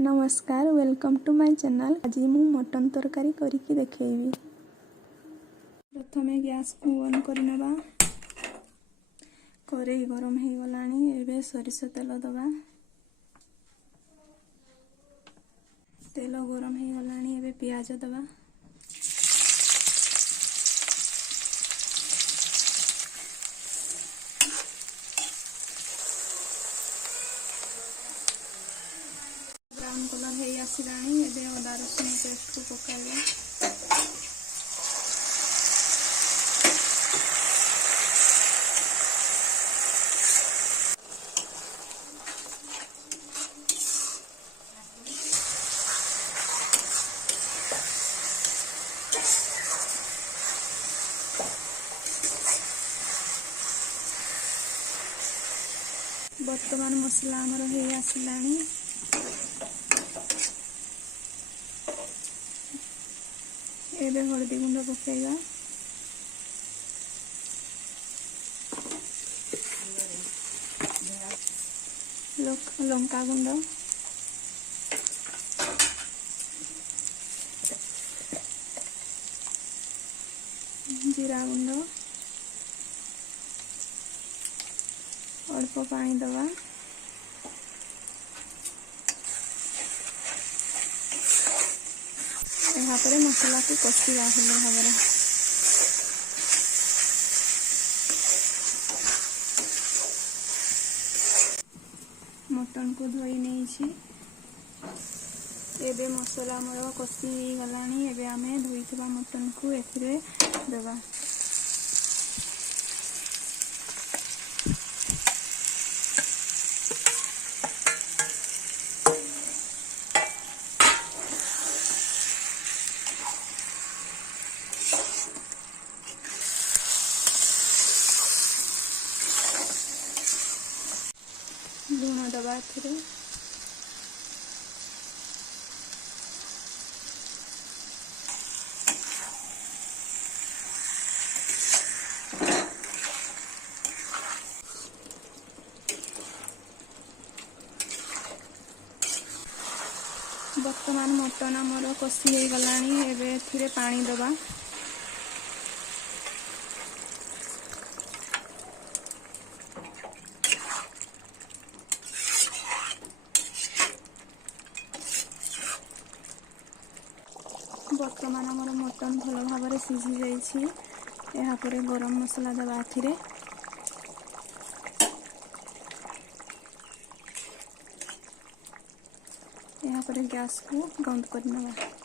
नमस्कार welcome to my channel. आज मु मटन तरकारी करके देखैबी। प्रथमे गैस को ऑन करनेबा। करेई गरम हो गलानी। एबे सरिष तेल दबा। तेल गरम हो गलानी। एबे प्याज दबा। ब्राउन कलर है आसलानी। एबे अदा रसुण पेस्ट को पकाइबा। बर्तमान मसला आमर हो आसलानी। एबे हल्दी गुंड पकेगा। लंका गुंड, जीरा गुंड, अल्प पानी दबा। यहाँ पर मसला को कषिया भल भाव। मटन को धोई नहीं। एबे मसला मोर कषि गलानी। एबे आमे धोईथिबा मटन को एथिरे देबा। लूण दबा एथिरे। बर्तमान मटन आमर कषि हो गलानी। एबे एथिरे पानी दबा। बर्तमान आमर मटन भल भाव सीझी जाइछि। यहाँ पर गरम मसला दबा एथिरे। यहाँ पर गैस को बंद करनेबा।